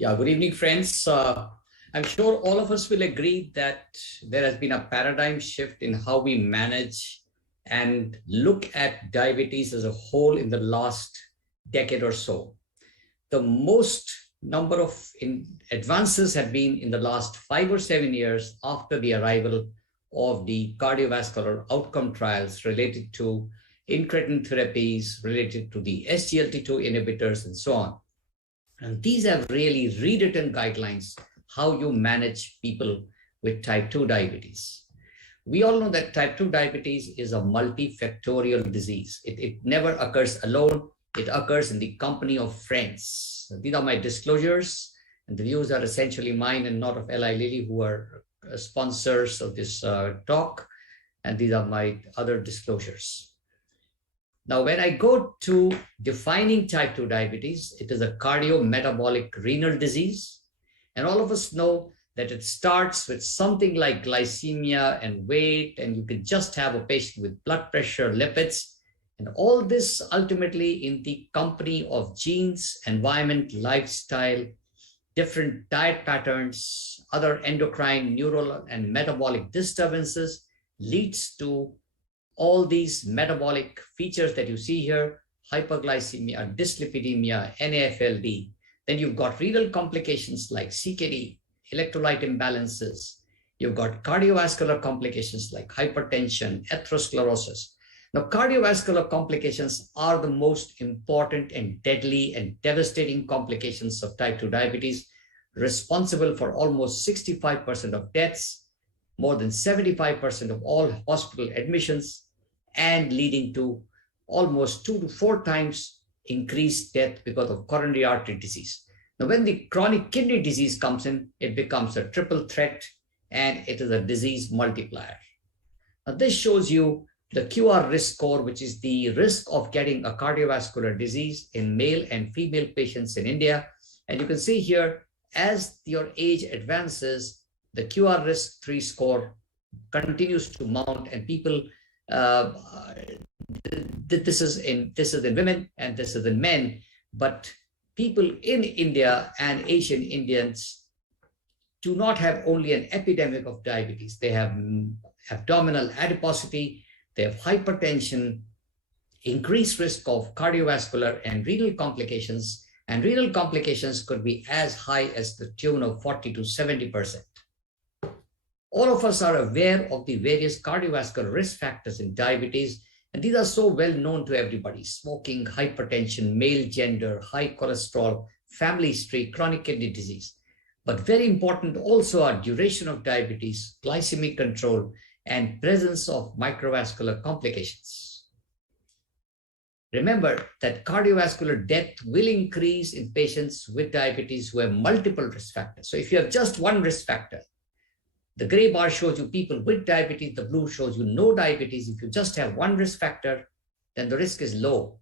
Yeah, good evening, friends. I'm sure all of us will agree that there has been a paradigm shift in how we manage and look at diabetes as a whole in the last decade or so. The most number of advances have been in the last 5 or 7 years after the arrival of the cardiovascular outcome trials related to incretin therapies, related to the SGLT2 inhibitors, and so on. And these have really rewritten guidelines how you manage people with type 2 diabetes. We all know that type 2 diabetes is a multifactorial disease. It never occurs alone. It occurs in the company of friends. These are my disclosures, and the views are essentially mine and not of Eli Lilly, who are sponsors of this talk. And these are my other disclosures. Now, when I go to defining type 2 diabetes, it is a cardiometabolic renal disease. And all of us know that it starts with something like glycemia and weight, and you can just have a patient with blood pressure, lipids, and all this ultimately in the company of genes, environment, lifestyle, different diet patterns, other endocrine, neural, and metabolic disturbances leads to all these metabolic features that you see here: hyperglycemia, dyslipidemia, NAFLD. Then you've got renal complications like CKD, electrolyte imbalances. You've got cardiovascular complications like hypertension, atherosclerosis. Now, cardiovascular complications are the most important and deadly and devastating complications of type 2 diabetes, responsible for almost 65% of deaths, more than 75% of all hospital admissions, and leading to almost 2 to 4 times increased death because of coronary artery disease. Now, when the chronic kidney disease comes in, it becomes a triple threat, and it is a disease multiplier. Now, this shows you the QR risk score, which is the risk of getting a cardiovascular disease in male and female patients in India. And you can see here, as your age advances, the QR risk 3 score continues to mount, and people this is in women and this is in men, but people in India and Asian Indians do not have only an epidemic of diabetes. They have abdominal adiposity, they have hypertension, increased risk of cardiovascular and renal complications, and renal complications could be as high as the tune of 40 to 70%. All of us are aware of the various cardiovascular risk factors in diabetes, and these are so well known to everybody: smoking, hypertension, male gender, high cholesterol, family history, chronic kidney disease. But very important also are duration of diabetes, glycemic control, and presence of microvascular complications. Remember that cardiovascular death will increase in patients with diabetes who have multiple risk factors. So if you have just one risk factor, the gray bar shows you people with diabetes, the blue shows you no diabetes. If you just have one risk factor, then the risk is low.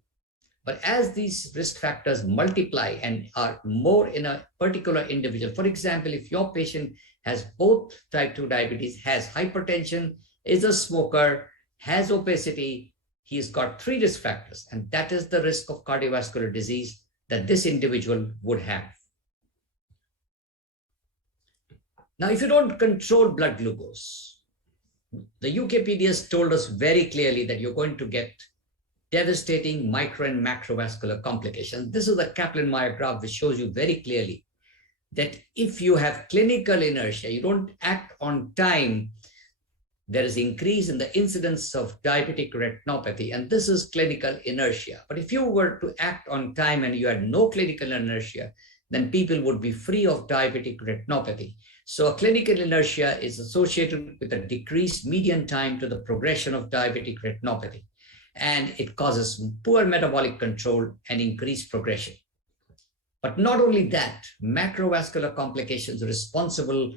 But as these risk factors multiply and are more in a particular individual, for example, if your patient has both type 2 diabetes, has hypertension, is a smoker, has obesity, he's got 3 risk factors, and that is the risk of cardiovascular disease that this individual would have. Now, if you don't control blood glucose, the UKPD has told us very clearly that you're going to get devastating micro and macrovascular complications. This is a Kaplan-Meier graph which shows you very clearly that if you have clinical inertia, you don't act on time, there is increase in the incidence of diabetic retinopathy, and this is clinical inertia. But if you were to act on time and you had no clinical inertia, then people would be free of diabetic retinopathy. So a clinical inertia is associated with a decreased median time to the progression of diabetic retinopathy, and it causes poor metabolic control and increased progression. But not only that, macrovascular complications responsible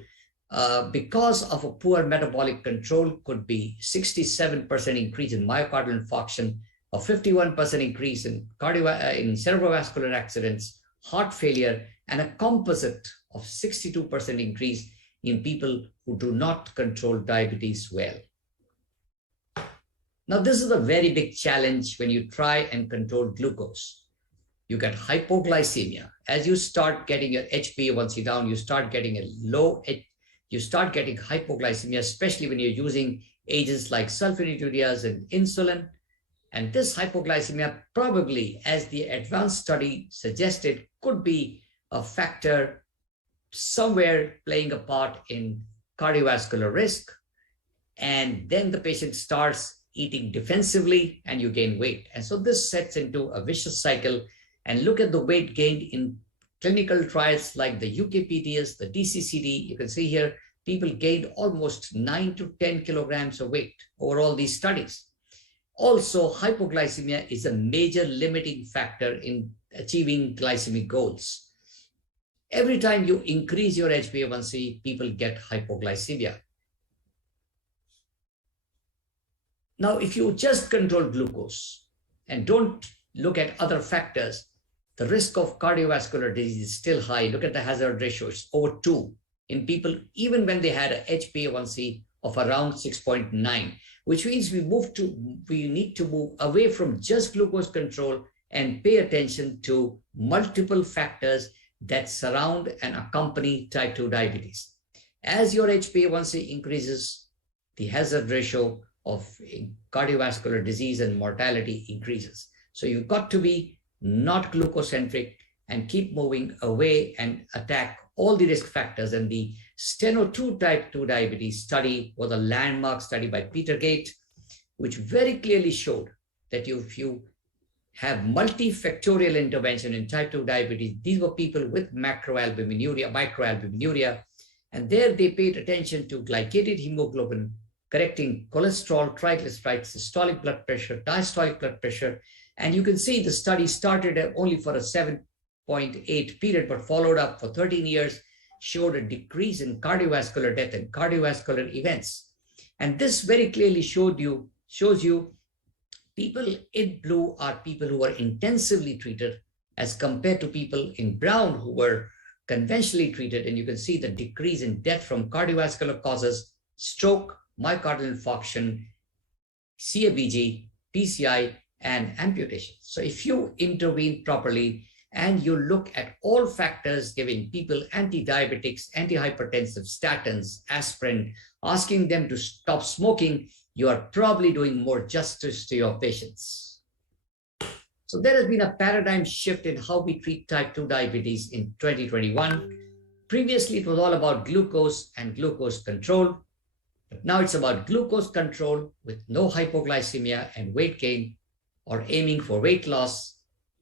because of a poor metabolic control could be 67% increase in myocardial infarction, a 51% increase in cerebrovascular accidents, heart failure, and a composite of 62% increase in people who do not control diabetes well. Now, this is a very big challenge when you try and control glucose, you get hypoglycemia. As you start getting your HbA1c down, you start getting you start getting hypoglycemia, especially when you're using agents like sulfonylureas and insulin. And this hypoglycemia probably, as the advanced study suggested, could be a factor somewhere playing a part in cardiovascular risk. And then the patient starts eating defensively and you gain weight. And so this sets into a vicious cycle. And look at the weight gained in clinical trials like the UKPDS, the DCCD. You can see here, people gained almost 9 to 10 kilograms of weight over all these studies. Also, hypoglycemia is a major limiting factor in achieving glycemic goals. Every time you increase your HbA1c, people get hypoglycemia. Now, if you just control glucose and don't look at other factors, the risk of cardiovascular disease is still high. Look at the hazard ratio, it's over 2 in people, even when they had a HbA1c of around 6.9, which means we need to move away from just glucose control and pay attention to multiple factors that surround and accompany type 2 diabetes. As your HbA1c increases, the hazard ratio of cardiovascular disease and mortality increases. So you've got to be not glucocentric and keep moving away and attack all the risk factors. And the Steno-2 type 2 diabetes study was a landmark study by Peter Gate, which very clearly showed that if you have multifactorial intervention in type 2 diabetes, these were people with microalbuminuria, and there they paid attention to glycated hemoglobin, correcting cholesterol, triglycerides, systolic blood pressure, diastolic blood pressure. And you can see the study started only for a 7.8 period, but followed up for 13 years, showed a decrease in cardiovascular death and cardiovascular events. And this very clearly shows you people in blue are people who were intensively treated as compared to people in brown who were conventionally treated. And you can see the decrease in death from cardiovascular causes, stroke, myocardial infarction, CABG, PCI, and amputation. So if you intervene properly and you look at all factors, giving people anti-diabetics, antihypertensive, statins, aspirin, asking them to stop smoking, you are probably doing more justice to your patients. So there has been a paradigm shift in how we treat type 2 diabetes in 2021. Previously, it was all about glucose and glucose control. But now it's about glucose control with no hypoglycemia and weight gain, or aiming for weight loss,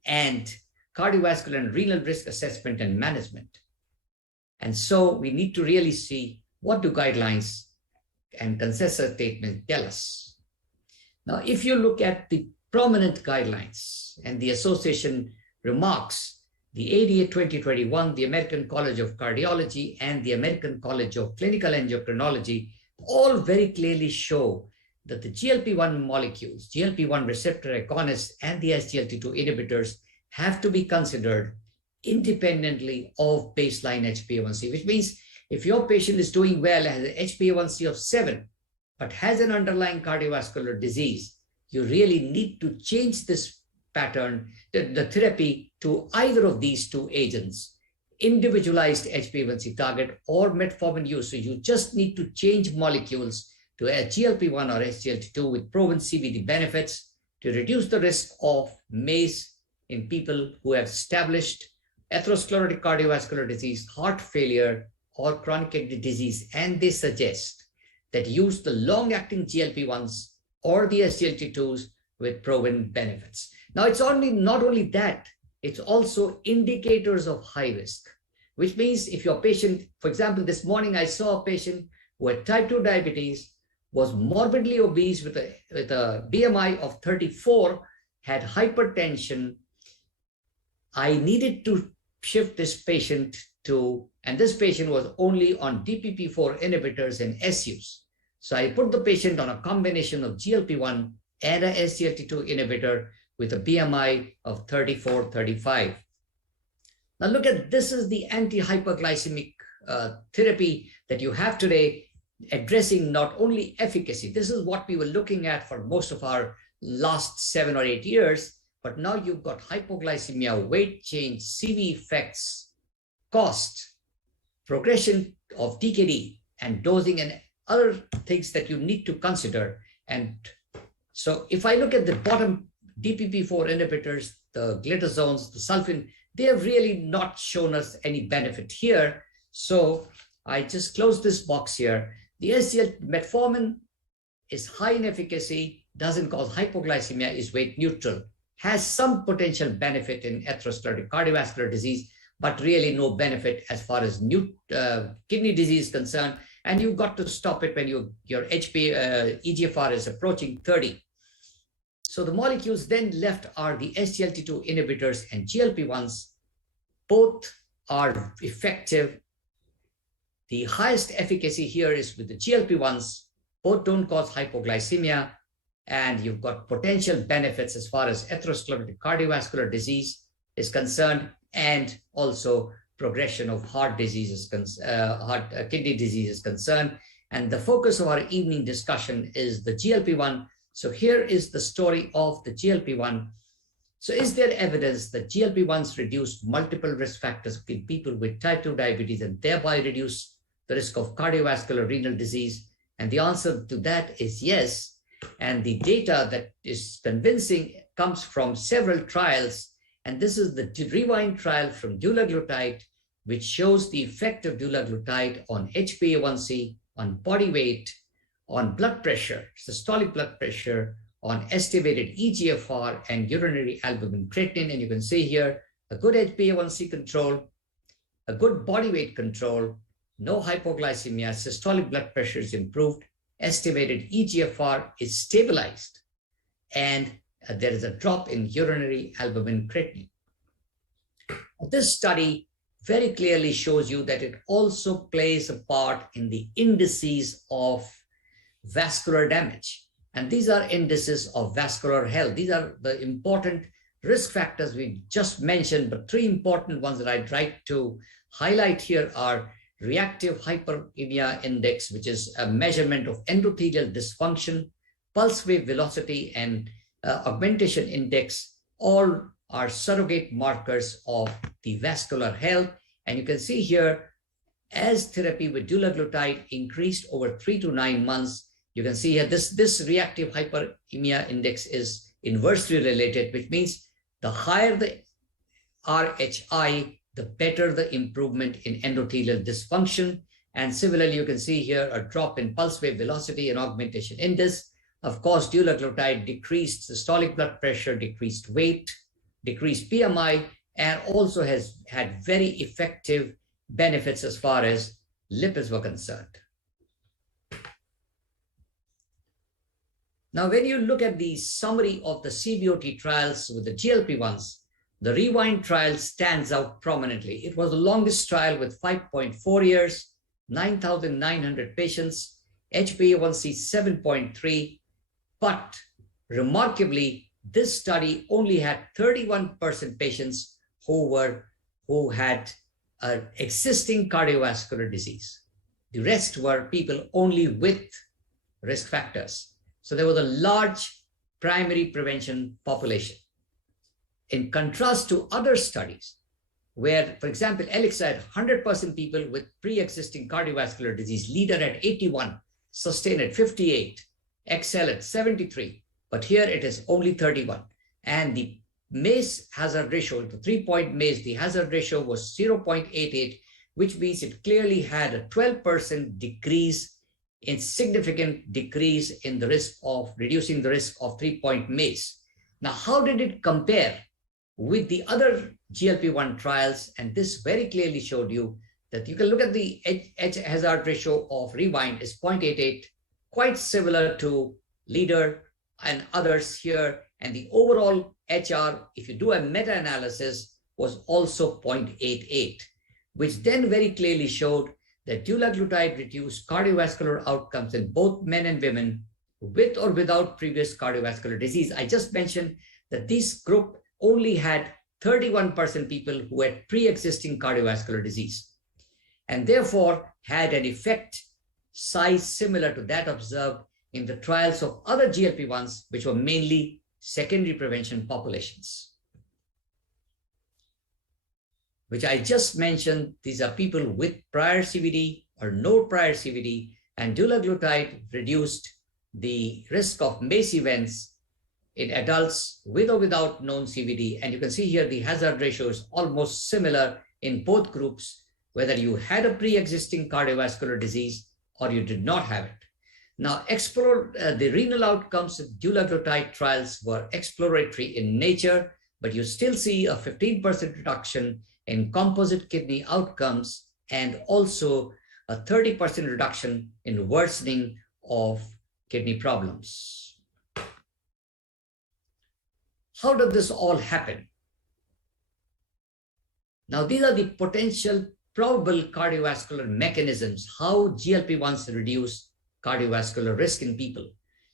and cardiovascular and renal risk assessment and management. And so we need to really see what do guidelines and consensus statements tell us. Now, if you look at the prominent guidelines and the association remarks, the ADA 2021, the American College of Cardiology, and the American College of Clinical Endocrinology all very clearly show that the GLP-1 molecules, GLP-1 receptor agonists, and the SGLT2 inhibitors have to be considered independently of baseline HbA1c, which means if your patient is doing well, has an HbA1c of 7, but has an underlying cardiovascular disease, you really need to change this pattern, the therapy, to either of these two agents, individualized HbA1c target or metformin use. So you just need to change molecules to a GLP-1 or SGLT2 with proven CVD benefits to reduce the risk of MACE in people who have established atherosclerotic cardiovascular disease, heart failure, or chronic kidney disease. And they suggest that use the long-acting GLP-1s or the SGLT2s with proven benefits. Now, it's not only that, it's also indicators of high risk, which means if your patient, for example, this morning I saw a patient who had type 2 diabetes, was morbidly obese with a BMI of 34, had hypertension. I needed to shift this patient to, and this patient was only on DPP-4 inhibitors and SUs. So I put the patient on a combination of GLP-1 and a SGLT2 inhibitor with a BMI of 34, 35. Now look at, this is the anti-hyperglycemic therapy that you have today, addressing not only efficacy. This is what we were looking at for most of our last 7 or 8 years, but now you've got hypoglycemia, weight change, CV effects, cost, progression of DKD, and dosing and other things that you need to consider. And so if I look at the bottom DPP-4 inhibitors, the glitazones, the sulfin, they have really not shown us any benefit here. So I just close this box here. The SGL metformin is high in efficacy, doesn't cause hypoglycemia, is weight neutral, has some potential benefit in atherosclerotic cardiovascular disease, but really no benefit as far as kidney disease is concerned. And you've got to stop it when your EGFR is approaching 30. So the molecules then left are the SGLT2 inhibitors and GLP-1s. Both are effective. The highest efficacy here is with the GLP-1s. Both don't cause hypoglycemia, and you've got potential benefits as far as atherosclerotic cardiovascular disease is concerned, and also progression of heart disease is kidney disease is concerned. And the focus of our evening discussion is the GLP-1. So here is the story of the GLP-1. So is there evidence that GLP-1s reduce multiple risk factors in people with type 2 diabetes and thereby reduce the risk of cardiovascular renal disease? And the answer to that is yes. And the data that is convincing comes from several trials. And this is the Rewind trial from Dulaglutide, which shows the effect of Dulaglutide on HbA1c, on body weight, on blood pressure, systolic blood pressure, on estimated EGFR and urinary albumin creatinine. And you can see here a good HbA1c control, a good body weight control, no hypoglycemia, systolic blood pressure is improved, estimated EGFR is stabilized, and there is a drop in urinary albumin creatinine. This study very clearly shows you that it also plays a part in the indices of vascular damage. And these are indices of vascular health. These are the important risk factors we just mentioned, but three important ones that I'd like to highlight here are reactive hyperemia index, which is a measurement of endothelial dysfunction, pulse wave velocity, and augmentation index. All are surrogate markers of the vascular health. And you can see here, as therapy with dulaglutide increased over 3 to 9 months, you can see here this reactive hyperemia index is inversely related, which means the higher the RHI, the better the improvement in endothelial dysfunction. And similarly, you can see here a drop in pulse wave velocity and augmentation index. Of course, dulaglutide decreased systolic blood pressure, decreased weight, decreased BMI, and also has had very effective benefits as far as lipids were concerned. Now, when you look at the summary of the Cbot trials with the GLP-1s, the Rewind trial stands out prominently. It was the longest trial with 5.4 years, 9,900 patients, HbA1c 7.3, but remarkably, this study only had 31% patients who had existing cardiovascular disease. The rest were people only with risk factors. So there was a large primary prevention population. In contrast to other studies where, for example, ELIXA had 100% people with pre-existing cardiovascular disease, LEADER at 81, SUSTAIN at 58, EXCEL at 73, but here it is only 31. And the MACE hazard ratio, the 3-point MACE, the hazard ratio was 0.88, which means it clearly had a 12% decrease, in significant decrease in the risk of reducing the risk of 3-point MACE. Now, how did it compare with the other GLP-1 trials? And this very clearly showed you that you can look at the hazard ratio of Rewind is 0.88, quite similar to LEADER and others here. And the overall HR, if you do a meta-analysis, was also 0.88, which then very clearly showed that dulaglutide reduced cardiovascular outcomes in both men and women with or without previous cardiovascular disease. I just mentioned that this group only had 31% people who had pre-existing cardiovascular disease, and therefore had an effect size similar to that observed in the trials of other GLP-1s, which were mainly secondary prevention populations, which I just mentioned. These are people with prior CVD or no prior CVD, and dulaglutide reduced the risk of MACE events in adults with or without known CVD. And you can see here the hazard ratio is almost similar in both groups, whether you had a pre-existing cardiovascular disease or you did not have it. Now, the renal outcomes of dulaglutide trials were exploratory in nature, but you still see a 15% reduction in composite kidney outcomes and also a 30% reduction in worsening of kidney problems. How did this all happen? Now, these are the potential probable cardiovascular mechanisms, how GLP-1s reduce cardiovascular risk in people.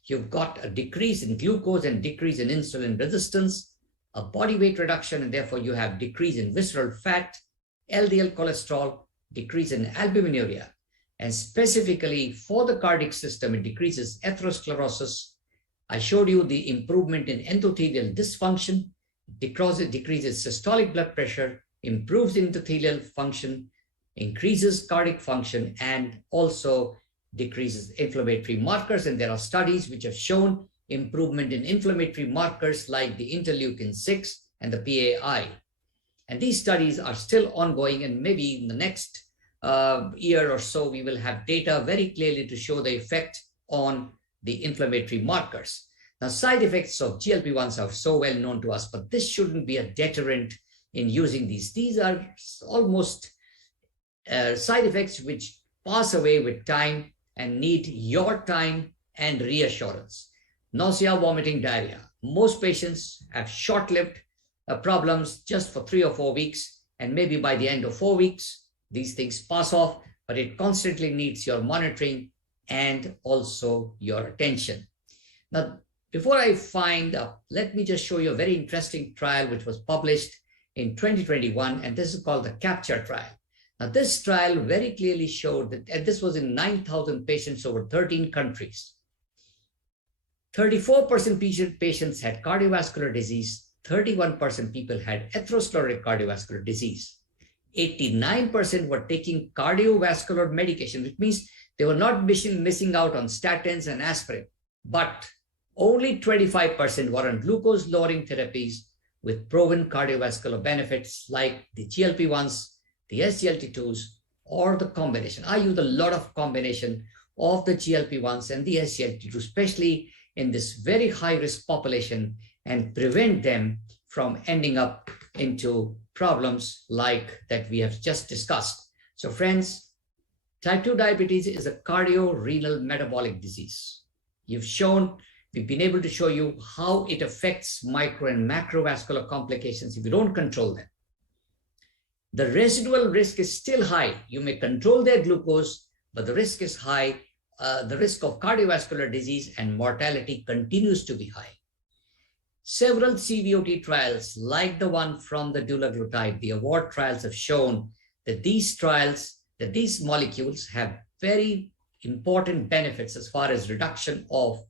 You've got a decrease in glucose and decrease in insulin resistance, a body weight reduction, and therefore you have decrease in visceral fat, LDL cholesterol, decrease in albuminuria. And specifically for the cardiac system, it decreases atherosclerosis. I showed you the improvement in endothelial dysfunction, decreases systolic blood pressure, improves endothelial function, increases cardiac function, and also decreases inflammatory markers. And there are studies which have shown improvement in inflammatory markers like the interleukin-6 and the PAI. And these studies are still ongoing, and maybe in the next year or so, we will have data very clearly to show the effect on the inflammatory markers. Now, side effects of GLP-1s are so well known to us, but this shouldn't be a deterrent in using these. These are almost side effects which pass away with time and need your time and reassurance. Nausea, vomiting, diarrhea. Most patients have short-lived problems just for 3 or 4 weeks, and maybe by the end of 4 weeks, these things pass off, but it constantly needs your monitoring and also your attention. Now, before I let me just show you a very interesting trial which was published in 2021, and this is called the CAPTURE trial. Now, this trial very clearly showed that, and this was in 9,000 patients over 13 countries. 34% patients had cardiovascular disease, 31% people had atherosclerotic cardiovascular disease. 89% were taking cardiovascular medication, which means they were not missing out on statins and aspirin, but only 25% were on glucose-lowering therapies with proven cardiovascular benefits like the GLP-1s, the SGLT2s, or the combination. I use a lot of combination of the GLP-1s and the SGLT2, especially in this very high-risk population, and prevent them from ending up into problems like that we have just discussed. So friends, type 2 diabetes is a cardiorenal metabolic disease. We've been able to show you how it affects micro and macrovascular complications if you don't control them. The residual risk is still high. You may control their glucose, but the risk is high. The risk of cardiovascular disease and mortality continues to be high. Several Cbot trials, like the one from the dulaglutide, the AWARD trials, have shown that these molecules have very important benefits as far as reduction of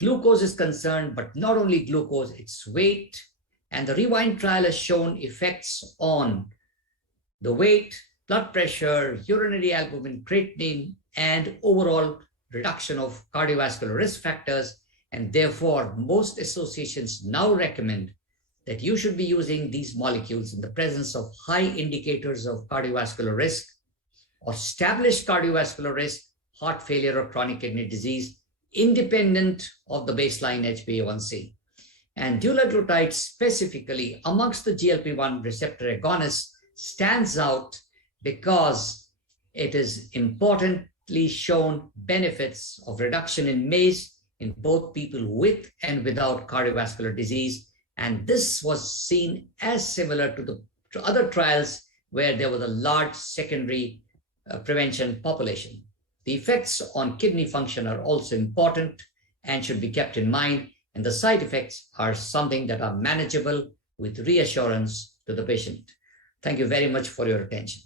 glucose is concerned, but not only glucose, its weight. And the REWIND trial has shown effects on the weight, blood pressure, urinary albumin, creatinine, and overall reduction of cardiovascular risk factors. And therefore, most associations now recommend that you should be using these molecules in the presence of high indicators of cardiovascular risk, or established cardiovascular risk, heart failure, or chronic kidney disease, independent of the baseline HbA1c. And dulaglutide specifically amongst the GLP-1 receptor agonists stands out because it is importantly shown benefits of reduction in MACE in both people with and without cardiovascular disease. And this was seen as similar to other trials where there was a large secondary prevention population. The effects on kidney function are also important and should be kept in mind. And the side effects are something that are manageable with reassurance to the patient. Thank you very much for your attention.